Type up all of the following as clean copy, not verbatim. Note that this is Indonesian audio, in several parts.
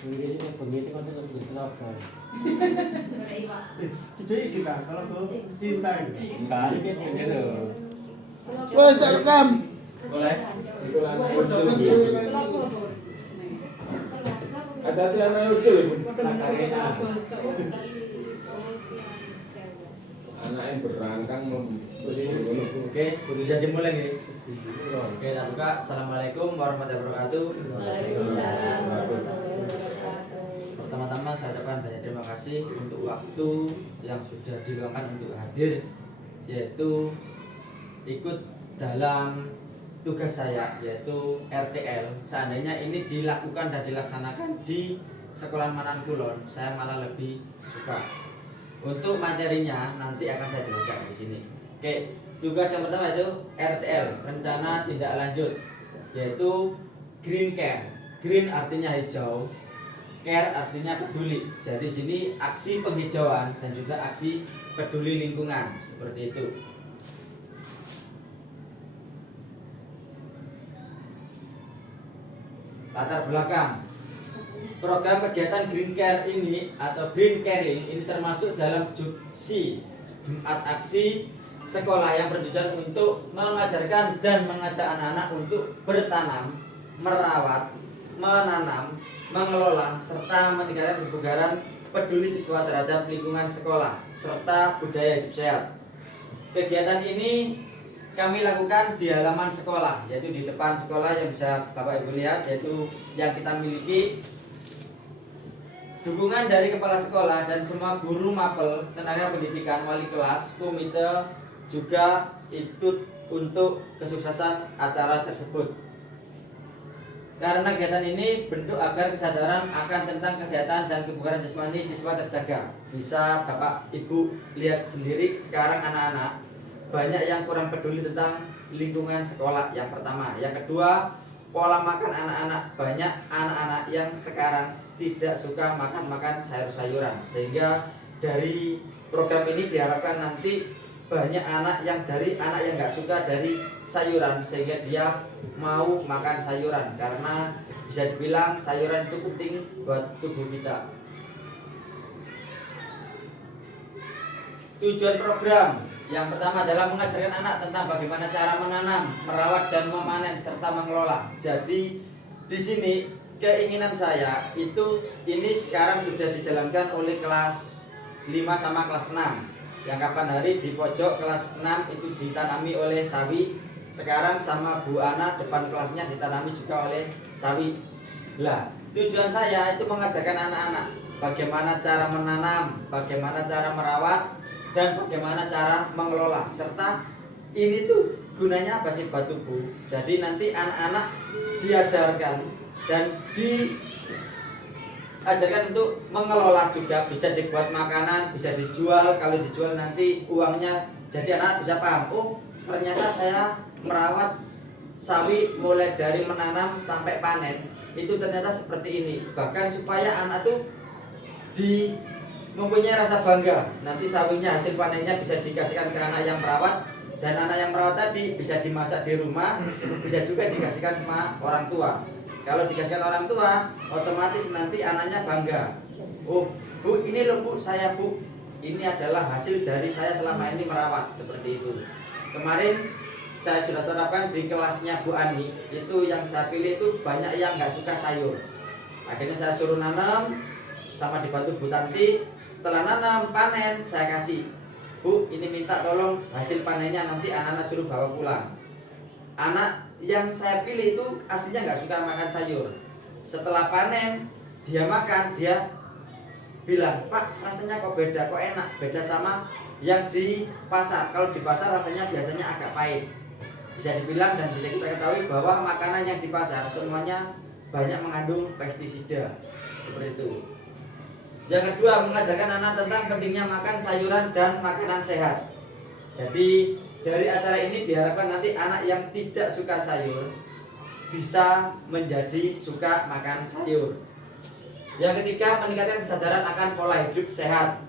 Ini begitu kan tetap dilakukan. Jadi kita kalau tuh cinta itu. Enggak, ini gitu. Wes tak rekam. Boleh? Hati-hati anak ucul ibu. Anak yang berangkang Oke, bisa dimulai nih. Oke, kita buka. Assalamualaikum warahmatullahi wabarakatuh. Pertama-tama saya ucapkan banyak terima kasih untuk waktu yang sudah diluangkan untuk hadir, yaitu ikut dalam tugas saya, yaitu RTL. Seandainya ini dilakukan dan dilaksanakan di sekolah Manan Kulon, saya malah lebih suka. Untuk materinya nanti akan saya jelaskan di sini. Oke, tugas yang pertama itu RTL, rencana tindak lanjut, yaitu Green Care. Green artinya hijau, care artinya peduli. Jadi sini aksi penghijauan dan juga aksi peduli lingkungan, seperti itu. Latar belakang program kegiatan Green Care ini atau Green Caring ini termasuk dalam Jumat Aksi sekolah yang bertujuan untuk mengajarkan dan mengajak anak-anak untuk bertanam, merawat, menanam, mengelola serta meningkatkan kebugaran peduli siswa terhadap lingkungan sekolah serta budaya hidup sehat. Kegiatan ini kami lakukan di halaman sekolah, yaitu di depan sekolah yang bisa Bapak Ibu lihat, yaitu yang kita miliki. Dukungan dari kepala sekolah dan semua guru mapel, tenaga pendidikan, wali kelas, komite juga ikut untuk kesuksesan acara tersebut. Karena kegiatan ini bentuk agar kesadaran akan tentang kesehatan dan kebugaran jasmani siswa terjaga. Bisa Bapak Ibu lihat sendiri sekarang anak-anak banyak yang kurang peduli tentang lingkungan sekolah, yang pertama. Yang kedua, pola makan anak-anak. Banyak anak-anak yang sekarang tidak suka makan sayur-sayuran, sehingga dari program ini diharapkan nanti banyak anak yang nggak suka dari sayuran, sehingga dia mau makan sayuran, karena bisa dibilang sayuran itu penting buat tubuh kita. Tujuan program yang pertama adalah mengajarkan anak tentang bagaimana cara menanam, merawat dan memanen serta mengelola. Jadi di sini keinginan saya itu ini sekarang sudah dijalankan oleh kelas 5 sama kelas 6. Yang kapan hari di pojok kelas 6 itu ditanami oleh sawi. Sekarang sama Bu Ana depan kelasnya ditanami juga oleh sawi. Lah, tujuan saya itu mengajarkan anak-anak bagaimana cara menanam, bagaimana cara merawat, dan bagaimana cara mengelola, serta ini tuh gunanya apa sih buat tubuh. Jadi nanti anak-anak diajarkan dan diajarkan untuk mengelola juga, bisa dibuat makanan, bisa dijual. Kalau dijual nanti uangnya, jadi anak bisa paham, oh ternyata saya merawat sawi mulai dari menanam sampai panen itu ternyata seperti ini. Bahkan supaya anak tuh mempunyai rasa bangga, nanti sawinya hasil panennya bisa dikasihkan ke anak yang merawat, dan anak yang merawat tadi bisa dimasak di rumah, bisa juga dikasihkan sama orang tua. Kalau dikasihkan orang tua, otomatis nanti anaknya bangga. Oh, Bu, ini loh Bu, saya Bu, ini adalah hasil dari saya selama ini merawat, seperti itu. Kemarin saya sudah terapkan di kelasnya Bu Ani, itu yang saya pilih itu banyak yang nggak suka sayur. Akhirnya saya suruh nanam, sama dibantu Bu Tanti. Setelah nanam, panen, saya kasih, Bu, ini minta tolong hasil panennya nanti anak-anak suruh bawa pulang. Anak yang saya pilih itu aslinya nggak suka makan sayur. Setelah panen, dia makan, dia bilang, Pak, rasanya kok beda, kok enak, beda sama yang di pasar. Kalau di pasar rasanya biasanya agak pahit. Bisa dibilang dan bisa kita ketahui bahwa makanan yang di pasar semuanya banyak mengandung pestisida, seperti itu. Yang kedua, mengajarkan anak tentang pentingnya makan sayuran dan makanan sehat. Jadi dari acara ini diharapkan nanti anak yang tidak suka sayur bisa menjadi suka makan sayur. Yang ketiga, meningkatkan kesadaran akan pola hidup sehat.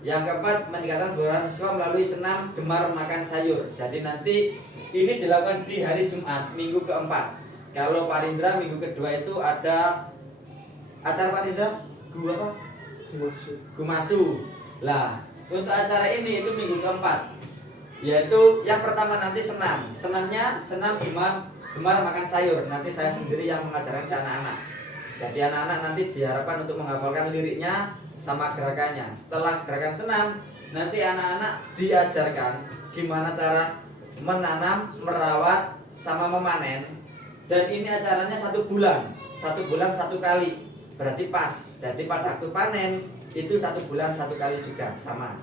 Yang keempat, meningkatkan kebugaran siswa melalui senam gemar makan sayur. Jadi nanti ini dilakukan di hari Jumat, minggu keempat. Kalau Parindra minggu kedua itu ada Acara Pak Rida gua apa? Gumasu. Lah, untuk acara ini itu minggu keempat. Yaitu yang pertama nanti senam. Senamnya senam gemar makan sayur. Nanti saya sendiri yang mengajarkan ke anak-anak. Jadi anak-anak nanti diharapkan untuk menghafalkan liriknya sama gerakannya. Setelah gerakan senam, nanti anak-anak diajarkan gimana cara menanam, merawat, sama memanen. Dan ini acaranya 1 bulan. 1 bulan 1 kali. Berarti pas. Jadi pada waktu panen itu 1 bulan 1 kali juga sama.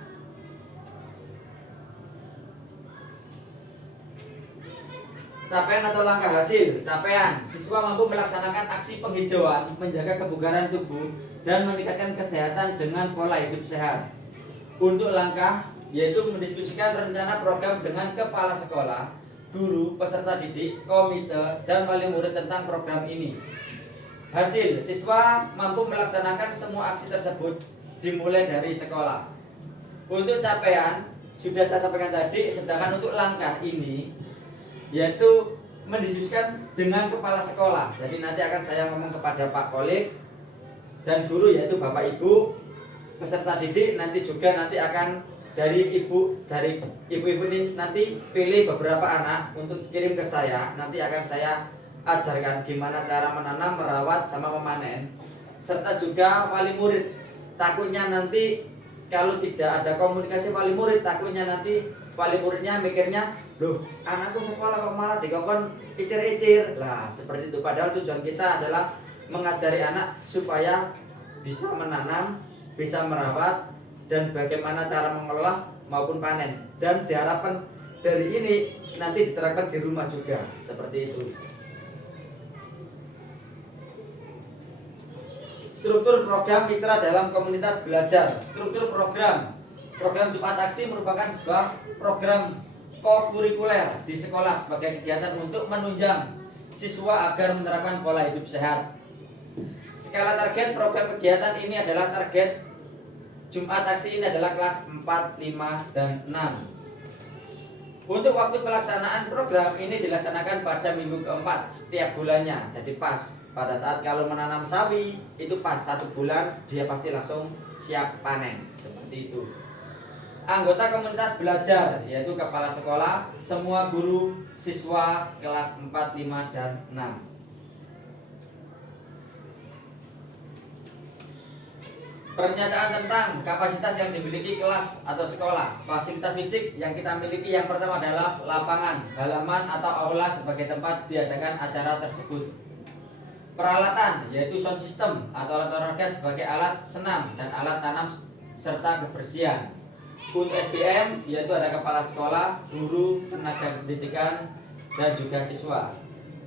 Capaian atau langkah hasil. Capaian, siswa mampu melaksanakan aksi penghijauan, menjaga kebugaran tubuh, dan meningkatkan kesehatan dengan pola hidup sehat. Untuk langkah, yaitu mendiskusikan rencana program dengan kepala sekolah, guru, peserta didik, komite, dan wali murid tentang program ini. Hasil, siswa mampu melaksanakan semua aksi tersebut dimulai dari sekolah. Untuk capaian, sudah saya sampaikan tadi, sedangkan untuk langkah ini yaitu mendiskusikan dengan kepala sekolah. Jadi nanti akan saya ngomong kepada Pak Kolik dan guru, yaitu Bapak Ibu, peserta didik nanti akan dari ibu ini nanti pilih beberapa anak untuk kirim ke saya. Nanti akan saya ajarkan gimana cara menanam, merawat, sama memanen. Serta juga wali murid. Takutnya nanti kalau tidak ada komunikasi wali murid, takutnya nanti wali muridnya mikirnya, loh, anakku sekolah kok malah dikokon icir-icir. Lah, seperti itu. Padahal tujuan kita adalah mengajari anak supaya bisa menanam, bisa merawat, dan bagaimana cara mengolah maupun panen. Dan diharapkan dari ini nanti diterapkan di rumah juga. Seperti itu. Struktur program mitra dalam komunitas belajar. Struktur program Jumat Aksi merupakan sebuah program kokurikuler di sekolah sebagai kegiatan untuk menunjang siswa agar menerapkan pola hidup sehat. Skala target program kegiatan ini adalah target Jumat Aksi ini adalah kelas 4, 5, dan 6. Untuk waktu pelaksanaan program ini dilaksanakan pada minggu keempat setiap bulannya. Jadi pas pada saat kalau menanam sawi itu pas 1 bulan dia pasti langsung siap panen. Seperti itu. Anggota komunitas belajar yaitu kepala sekolah, semua guru, siswa kelas 4, 5, dan 6. Pernyataan tentang kapasitas yang dimiliki kelas atau sekolah. Fasilitas fisik yang kita miliki yang pertama adalah lapangan, halaman atau aula sebagai tempat diadakan acara tersebut. Peralatan yaitu sound system atau alat olahraga sebagai alat senam dan alat tanam serta kebersihan. Untuk SDM yaitu ada kepala sekolah, guru, tenaga pendidikan, dan juga siswa.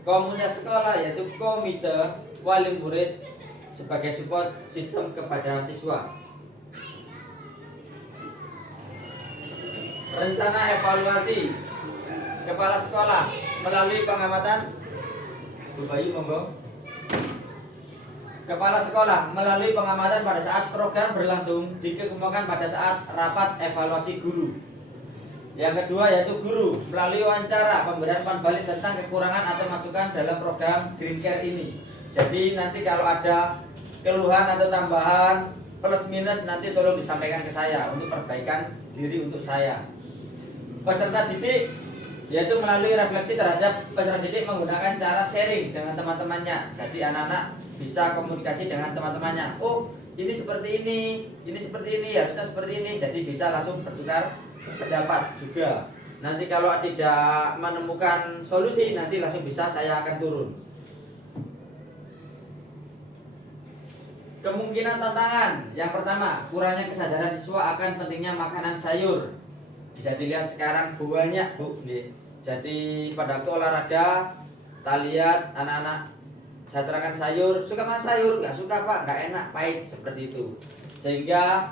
Komunitas sekolah yaitu komite, wali murid sebagai support sistem kepada siswa. Rencana evaluasi. Kepala sekolah melalui pengamatan Bu Bayu monggo. Kepala sekolah melalui pengamatan pada saat program berlangsung dikemukakan pada saat rapat evaluasi guru. Yang kedua yaitu guru melalui wawancara pemberian umpan balik tentang kekurangan atau masukan dalam program Green Care ini. Jadi nanti kalau ada keluhan atau tambahan plus minus nanti tolong disampaikan ke saya untuk perbaikan diri untuk saya. Peserta didik yaitu melalui refleksi terhadap peserta didik menggunakan cara sharing dengan teman-temannya. Jadi anak-anak bisa komunikasi dengan teman-temannya. Oh, ini seperti ini, harusnya seperti ini. Jadi bisa langsung bertukar pendapat juga. Nanti kalau tidak menemukan solusi nanti langsung bisa saya akan turun. Kemungkinan tantangan. Yang pertama, kurangnya kesadaran siswa akan pentingnya makanan sayur. Bisa dilihat sekarang banyak, Bu. Jadi pada waktu olahraga, kita lihat anak-anak saya terangkan sayur, suka makan sayur, nggak suka Pak, nggak enak, pahit, seperti itu. Sehingga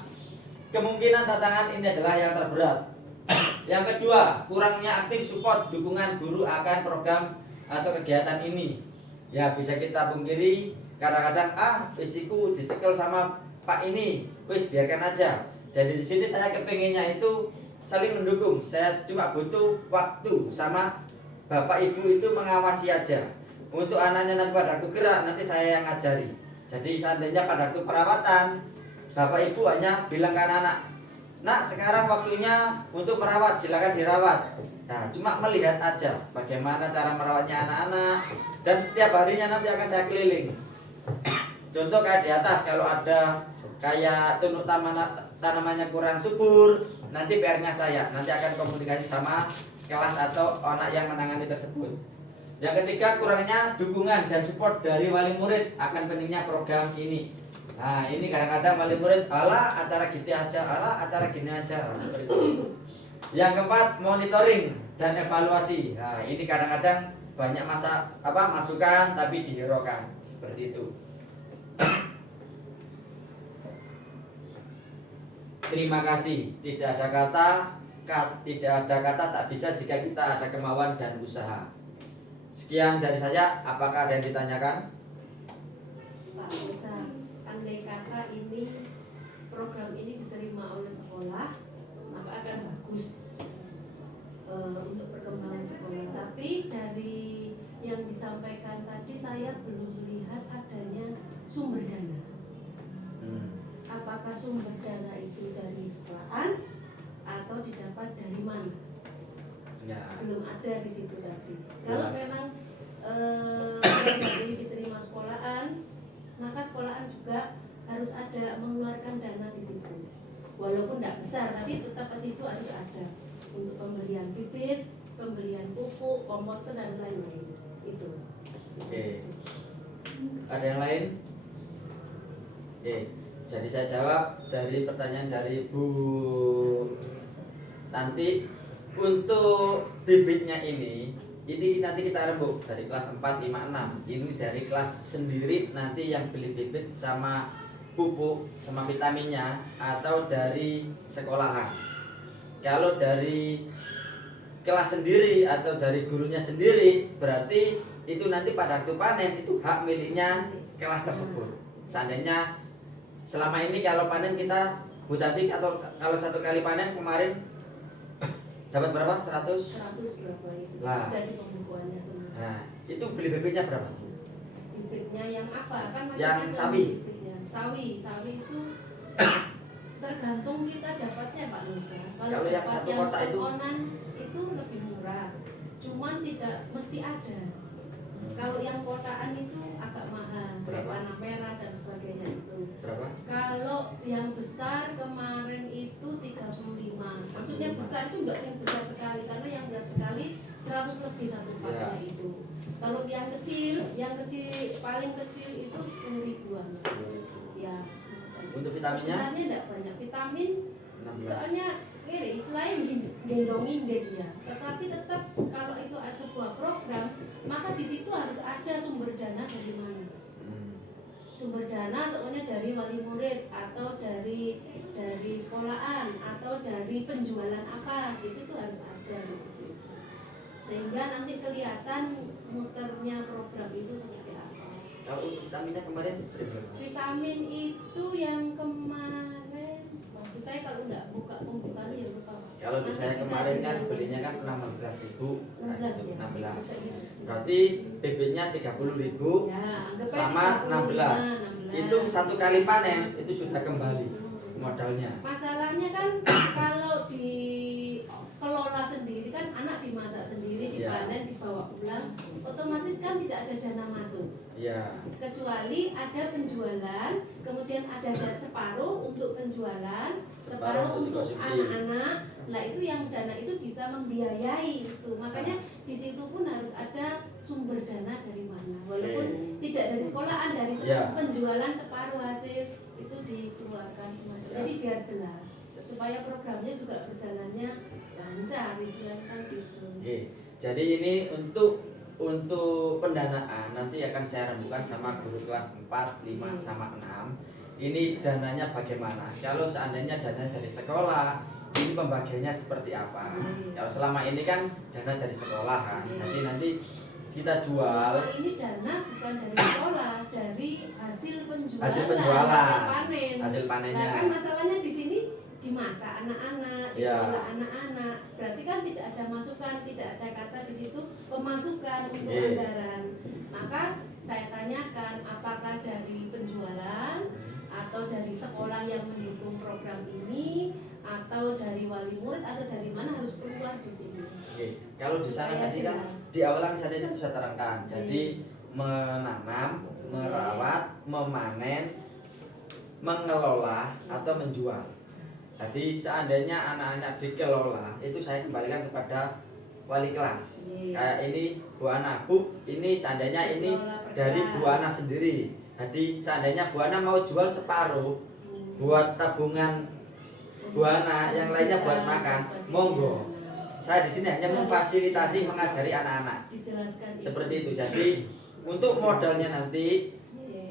kemungkinan tantangan ini adalah yang terberat. Yang kedua, kurangnya aktif support dukungan guru akan program atau kegiatan ini. Ya bisa kita pungkiri. Kadang-kadang istriku dicekel sama Pak ini, wis biarkan aja. Jadi di sini saya kepinginnya itu saling mendukung. Saya cuma butuh waktu sama Bapak Ibu itu mengawasi aja. Untuk anaknya nanti pada aku gerak nanti saya yang ngajari. Jadi seandainya pada waktu perawatan bapak ibu hanya bilang ke anak-anak, nak sekarang waktunya untuk merawat, silakan dirawat. Nah, cuma melihat aja bagaimana cara merawatnya anak-anak, dan setiap harinya nanti akan saya keliling. Contoh kayak di atas, kalau ada kayak tunduk tanamannya kurang subur, nanti PR-nya saya, nanti akan komunikasi sama kelas atau anak yang menangani tersebut. Yang ketiga, kurangnya dukungan dan support dari wali murid akan pentingnya program ini. Nah, ini kadang-kadang wali murid, alah acara gitu aja, alah acara gini aja, nah, seperti itu. Yang keempat, monitoring dan evaluasi. Nah, ini kadang-kadang banyak masukan tapi dihiraukan, seperti itu. Terima kasih. Tidak ada kata tak bisa jika kita ada kemauan dan usaha. Sekian dari saya. Apakah ada yang ditanyakan? Pak Musa, andai kata ini program ini diterima oleh sekolah, maka akan bagus untuk perkembangan sekolah. Tapi dari yang disampaikan tadi saya belum melihat adanya sumber dana. Apakah sumber dana itu dari sekolahan atau didapat dari mana? Ya. Belum ada di situ tadi. Kalau memang program ini diterima sekolahan, maka sekolahan juga harus ada mengeluarkan dana di situ. Walaupun tidak besar, tapi tetap di situ harus ada untuk pembelian bibit, pembelian pupuk, komposter dan lain-lain. Itu. Oke. Ada yang lain? Oke. Jadi saya jawab dari pertanyaan dari Bu Tanti. Untuk bibitnya ini nanti kita rembuk dari kelas 4, 5, 6. Ini dari kelas sendiri nanti yang beli bibit sama pupuk sama vitaminnya, atau dari sekolahan. Kalau dari kelas sendiri atau dari gurunya sendiri, berarti itu nanti pada waktu panen itu hak miliknya kelas tersebut. Seandainya selama ini kalau panen kita Bu Tanti, atau kalau satu kali panen kemarin dapat berapa? 100 berapa itu? Lah. Dari pembukuannya semua. Nah, itu beli bibitnya berapa? Bibitnya yang apa? Kan Yang macam-macam sawi. bibitnya. Sawi itu tergantung kita dapatnya Pak Nusa. Kalau yang dapat satu kotak itu? pohonan itu lebih murah. Cuman tidak mesti ada. Kalau yang kotaan itu agak mahal, kayak Berapa? warna merah dan sebagainya itu. Berapa? Kalau yang besar kemarin itu 35. Maksudnya besar itu enggak yang besar sekali, karena yang besar sekali 100 lebih satu paknya Ya. itu. Kalau yang kecil paling kecil itu 10 ribuan. Ya. Untuk vitaminnya? Sebenarnya enggak banyak vitamin. 16. Soalnya ini istilahnya gendongin dia. Tetapi tetap kalau itu ada sebuah program, maka di situ harus ada sumber dana dari mana. Sumber dana soalnya dari wali murid atau dari sekolahan atau dari penjualan apa, itu tuh harus ada. Sehingga nanti kelihatan muternya program itu seperti apa. Kalau untuk vitaminnya kemarin berapa? Vitamin itu yang kemarin, waktu saya kalau enggak buka pembukaan ya lupa. Kalau di Nanti saya bisa kemarin kan dilihat. belinya kan 16.000. 16 ya. 16. Bisa gitu. Berarti bibitnya 30.000 Ya, anggap aja sama 16. 16. Itu satu kali panen itu sudah kembali modalnya. Masalahnya kan kalau dikelola sendiri kan, anak dimasak sendiri, dipanen, dibawa pulang, otomatis kan tidak ada dana masuk. Iya. Kecuali ada penjualan, kemudian ada separuh untuk penjualan, Separuh separuh untuk untuk konsumsi. anak-anak. Nah itu yang dana itu bisa membiayai itu. Makanya di situ pun harus ada sumber dana dari mana. Walaupun tidak dari sekolahan, dari Ya. penjualan separuh hasil itu dikeluarkan semacam. Jadi biar jelas supaya programnya juga berjalannya lancar, istilahnya gitu. Oke. Jadi ini untuk pendanaan nanti akan saya rembukan sama guru kelas 4, 5 sama 6. Ini dananya bagaimana? Kalau seandainya dana dari sekolah, ini pembagiannya seperti apa? Kalau selama ini kan dana dari sekolahan. Jadi nanti kita jual. Selama ini dana bukan dari sekolah, dari hasil penjualan, Hasil penjualan. hasil panen. Hasil panennya. Nah, kan masalahnya di sini dimasak anak-anak, Ya. diolah anak-anak. Berarti kan tidak ada masukan, tidak ada kata di situ pemasukan untuk Iya. anggaran. Maka saya tanyakan apakah dari penjualan atau dari sekolah yang mendukung program ini atau dari wali murid atau dari mana harus keluar di sini. Oke, kalau di sana Supaya tadi kan jelas. di awalan saya itu bisa terangkan. Jadi menanam, merawat, memanen, mengelola atau menjual. Jadi seandainya anak-anak dikelola itu saya kembalikan kepada wali kelas. Kayak ini Bu Ana, Bu, ini seandainya ini dari Bu Ana sendiri. Jadi seandainya Bu Ana mau jual separuh buat tabungan Bu Ana, yang lainnya buat makan, monggo. Saya di sini hanya memfasilitasi mengajari anak-anak. Dijelaskan Seperti itu. Jadi untuk modalnya nanti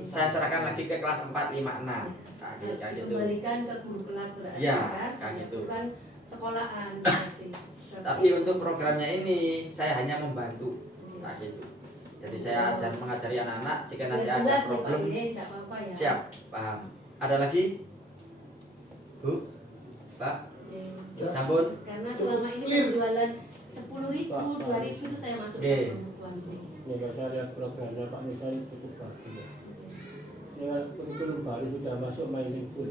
saya serahkan lagi ke kelas 4, 5, 6. Kayak gitu. Kembalikan ke guru kelas berarti Ya, kan? kayak gitu. Bukan sekolahan berarti. Tapi untuk programnya ini saya hanya membantu. Kayak gitu. Jadi saya mengajari anak-anak jika nanti Jelas ada nih, Pak, problem. ini enggak apa-apa ya. Siap, paham. Ada lagi? Bu? Pak? Ya. Sampun? Karena selama ini Clear. penjualan 10.000, 2.000 itu saya masuk Oke. ke pembukuan ini. Ya, saya lihat programnya Pak Nisa ini cukup bagus. Ya, kurikulum baru sudah masuk mindful.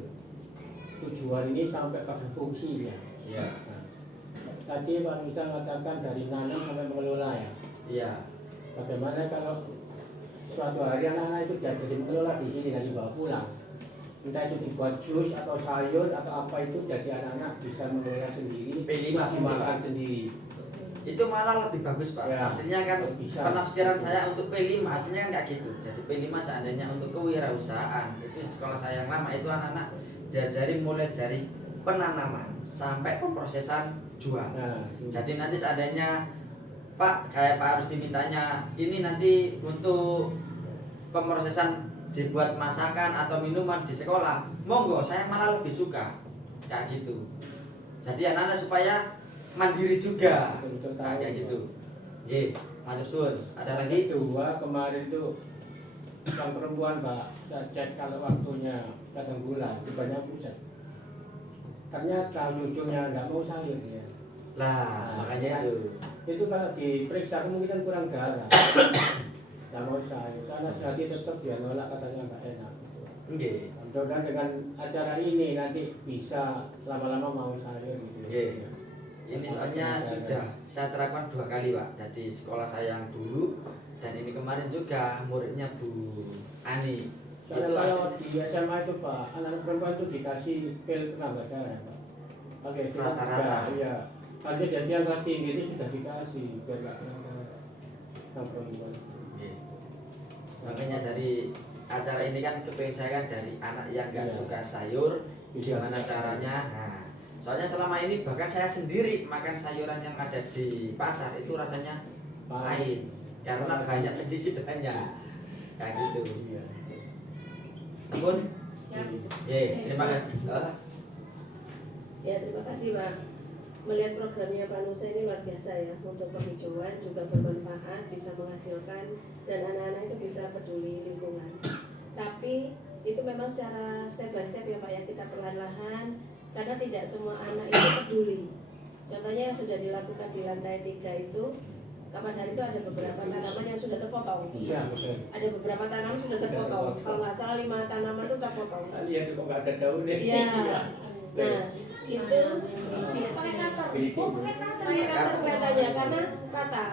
Tujuan ini sampai pada fungsinya. Iya. Nah, tadi Pak Nisa mengatakan dari nanam sampai mengelola ya. Iya. Bagaimana kalau suatu hari anak-anak itu diajari mengelola di sini dan dibawa pulang? Entah itu dibuat jus atau sayur atau apa itu, jadi anak-anak bisa mengelola sendiri, P5 terus dimakan sendiri. Itu malah lebih bagus Pak. Ya, Hasilnya kan bisa. penafsiran saya untuk P5 hasilnya kan kayak gitu. Jadi P5 seandainya untuk kewirausahaan itu sekolah saya yang lama itu anak-anak diajari mulai dari penanaman sampai pemrosesan jual. Nah, Jadi nanti seandainya Pak kayak Pak harus dimintanya ini nanti untuk pemrosesan dibuat masakan atau minuman di sekolah, monggo saya malah lebih suka kayak gitu. Jadi anak-anak supaya mandiri juga betul-betul tahu. kayak gitu. Oke, matur suwun. Ada lagi? Kedua kemarin tuh yang perempuan Pak, saya cek kalau waktunya datang bulan itu banyak pusat. Ternyata cucunya nggak mau sayur ya. Lah, makanya itu. Itu kalau diperiksa kemungkinan kurang darah. Nggak mau sayur. Sana hati tetap dia nolak katanya nggak enak. Nggih. Mudah-mudahan dengan acara ini nanti bisa lama-lama mau sayur gitu. Nggih. Ini soalnya sudah saya terapkan 2 kali Pak. Jadi sekolah saya yang dulu dan ini kemarin juga muridnya Bu Ani. Soalnya Itu kalau hasilnya di SMA itu Pak, anak perempuan itu dikasih pil penambah darah Pak. Oke, sudah Rata-rata. iya. Kalau dia yang kelas tinggi itu sudah dikasih biar nggak yang perempuan. Oke. Makanya dari acara ini kan kepengen saya kan dari anak yang nggak Iya. suka sayur, Bisa. gimana caranya. Nah, soalnya selama ini bahkan saya sendiri makan sayuran yang ada di pasar itu rasanya pahit karena banyak pestisidanya. Kayak gitu. Iya. Sampun? Siap. Yes, terima kasih. Ya, terima kasih Pak. Melihat programnya Pak Nusa ini luar biasa ya, untuk penghijauan juga bermanfaat, bisa menghasilkan dan anak-anak itu bisa peduli lingkungan. Tapi itu memang secara step by step ya Pak ya, kita perlahan-lahan karena tidak semua anak itu peduli. Contohnya yang sudah dilakukan di lantai 3 itu, kapan hari itu ada beberapa tanaman yang sudah terpotong. Iya, betul. Ada beberapa tanaman sudah terpotong. Kalau nggak salah 5 tanaman itu terpotong. Lihat kok nggak ada daunnya. Iya. Nah, itu pakai cutter. Bilik. Oh, pakai cutter kelihatannya karena rata.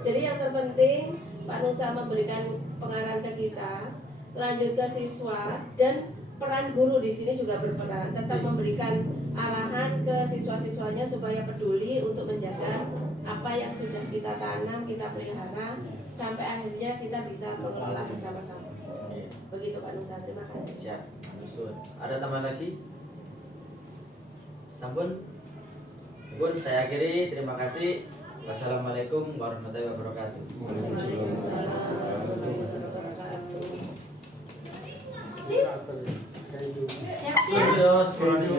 Jadi yang terpenting Pak Nusa memberikan pengarahan ke kita, lanjut ke siswa dan peran guru di sini juga berperan, tetap memberikan arahan ke siswa-siswanya supaya peduli untuk menjaga apa yang sudah kita tanam, kita pelihara sampai akhirnya kita bisa mengelola bersama-sama. Begitu Pak Nusa, terima kasih. Siap. Nusun. Ada tambahan lagi? Sampun? Bun, saya akhiri. Terima kasih. Wassalamualaikum warahmatullahi wabarakatuh. Waalaikumsalam warahmatullahi wabarakatuh. Siap-siap. Terus,